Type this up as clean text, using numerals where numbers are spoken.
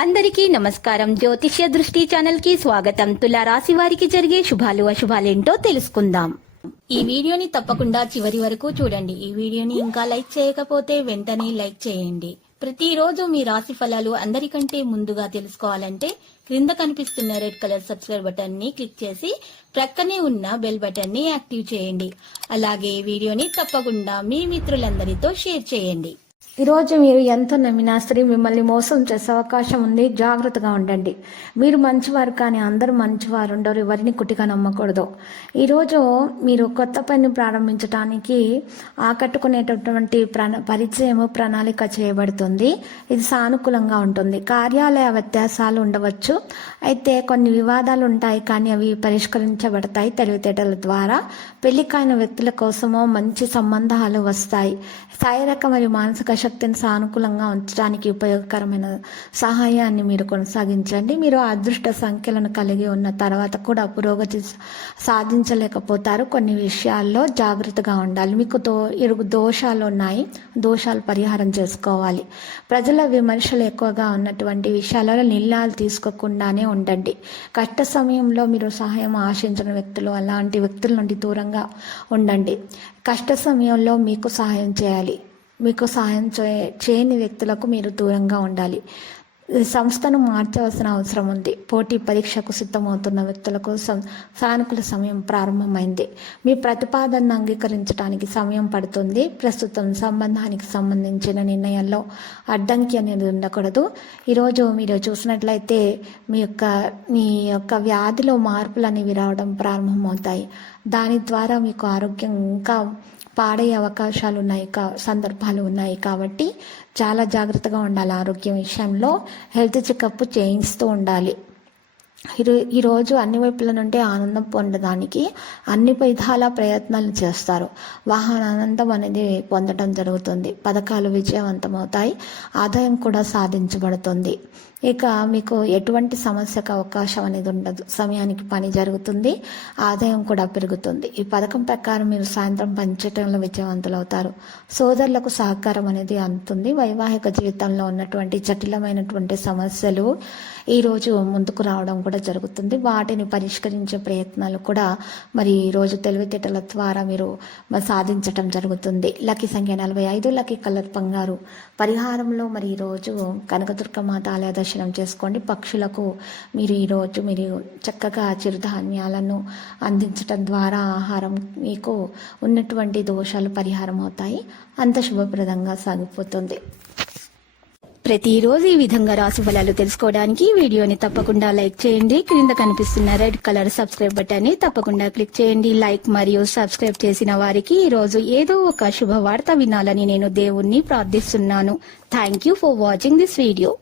అందరికీ నమస్కారం. జ్యోతిష్య దృష్టి ఛానల్ కి స్వాగతం. తులా రాశి వారికి జరిగే శుభాలు అశుభాలేంటో తెలుసుకుందాం. ఈ వీడియోని తప్పకుండా చివరి వరకు చూడండి. ఈ వీడియోని ఇంకా లైక్ చేయకపోతే వెంటనే లైక్ చేయండి. ప్రతిరోజు మీ రాశి ఫలాలు అందరికంటే ముందుగా తెలుసుకోవాలంటే క్రింద కనిపిస్తున్న రెడ్ కలర్ సబ్స్క్రైబ్ బటన్ ని క్లిక్ చేసి ప్రక్కనే ఉన్న బెల్ బటన్ ని యాక్టివ్ చేయండి. అలాగే వీడియోని తప్పకుండా మీ మిత్రులందరితో షేర్ చేయండి. ఈరోజు మీరు ఎంత నమ్మినా సరే మిమ్మల్ని మోసం చేసే అవకాశం ఉంది. జాగ్రత్తగా ఉండండి. మీరు మంచివారు, కానీ అందరూ మంచివారు ఉండరు. ఎవరిని కుట్టిగా నమ్మకూడదు. ఈరోజు మీరు కొత్త పని ప్రారంభించడానికి ఆకట్టుకునేటటువంటి పరిచయం ప్రణాళిక చేయబడుతుంది. ఇది సానుకూలంగా ఉంటుంది. కార్యాలయ వ్యత్యాసాలు ఉండవచ్చు, అయితే కొన్ని వివాదాలు ఉంటాయి, కానీ అవి పరిష్కరించబడతాయి తెలివితేటల ద్వారా. పెళ్లికైన వ్యక్తుల కోసమో మంచి సంబంధాలు వస్తాయి. శారీరక మరియు మానసిక శక్తిని సానుకూలంగా ఉంచడానికి ఉపయోగకరమైన సహాయాన్ని మీరు కొనసాగించండి. మీరు అదృష్ట సంఖ్యలను కలిగి ఉన్న తర్వాత కూడా పురోగతి సాధించలేకపోతారు. కొన్ని విషయాల్లో జాగ్రత్తగా ఉండాలి. మీకు దోషాలు ఉన్నాయి, దోషాలు పరిహారం చేసుకోవాలి. ప్రజల విమర్శలు ఎక్కువగా ఉన్నటువంటి విషయాలలో నిర్ణయాలు తీసుకోకుండానే ఉండండి. కష్ట సమయంలో మీరు సహాయం ఆశించిన వ్యక్తులు, అలాంటి వ్యక్తుల నుండి దూరంగా ఉండండి. కష్ట సమయంలో మీకు సహాయం చేయాలి. మీకు సహాయం చేయని వ్యక్తులకు మీరు దూరంగా ఉండాలి. సంస్థను మార్చవలసిన అవసరం ఉంది. పోటీ పరీక్షకు సిద్ధమవుతున్న వ్యక్తుల కోసం సానుకూల సమయం ప్రారంభమైంది. మీ ప్రతిపాదనను అంగీకరించడానికి సమయం పడుతుంది. ప్రస్తుతం సంబంధానికి సంబంధించిన నిర్ణయాల్లో అడ్డంకి అనేది ఉండకూడదు. ఈరోజు మీరు చూసినట్లయితే మీ యొక్క వ్యాధిలో మార్పులు అనేవి రావడం ప్రారంభమవుతాయి. దాని ద్వారా మీకు ఆరోగ్యం ఇంకా పాడయ్యే అవకాశాలు ఉన్నాయి, సందర్భాలు ఉన్నాయి. కాబట్టి చాలా జాగ్రత్తగా ఉండాలి. ఆరోగ్యం విషయంలో హెల్త్ చెకప్ చేయిస్తూ ఉండాలి. ఈరోజు అన్ని వైపుల నుండి ఆనందం పొందడానికి అన్ని విధాల ప్రయత్నాలు చేస్తారు. వాహన ఆనందం అనేది పొందడం జరుగుతుంది. పథకాలు విజయవంతమవుతాయి. ఆదాయం కూడా సాధించబడుతుంది. ఇక మీకు ఎటువంటి సమస్యకు అవకాశం అనేది ఉండదు. సమయానికి పని జరుగుతుంది, ఆదాయం కూడా పెరుగుతుంది. ఈ పథకం ప్రకారం మీరు సాయంత్రం పనిచేయడంలో విజయవంతులు అవుతారు. సోదరులకు సహకారం అనేది అందుతుంది. వైవాహిక జీవితంలో ఉన్నటువంటి జటిలమైనటువంటి సమస్యలు ఈరోజు ముందుకు రావడం కూడా జరుగుతుంది. వాటిని పరిష్కరించే ప్రయత్నాలు కూడా మరి ఈరోజు తెలివితేటల ద్వారా మీరు సాధించటం జరుగుతుంది. లక్కీ సంఖ్య 45, లక్కీ కలర్ బంగారు. పరిహారంలో మరి ఈరోజు కనకదుర్గమాత ఆలయ దర్శనం చేసుకోండి. పక్షులకు మీరు ఈరోజు చక్కగా చిరుధాన్యాలను అందించటం ద్వారా ఆహారం మీకు ఉన్నటువంటి దోషాలు పరిహారం అవుతాయి. అంత శుభప్రదంగా సాగిపోతుంది. ప్రతిరోజు ఈ విధంగా రాశి ఫలాలు తెలుసుకోవడానికి వీడియోని తప్పకుండా లైక్ చేయండి. క్రింద కనిపిస్తున్న రెడ్ కలర్ సబ్స్క్రైబ్ బటన్ ని తప్పకుండా క్లిక్ చేయండి. లైక్ మరియు సబ్స్క్రైబ్ చేసిన వారికి ఈ రోజు ఏదో ఒక శుభవార్త వినాలని నేను దేవుణ్ణి ప్రార్థిస్తున్నాను. Thank you for watching this video.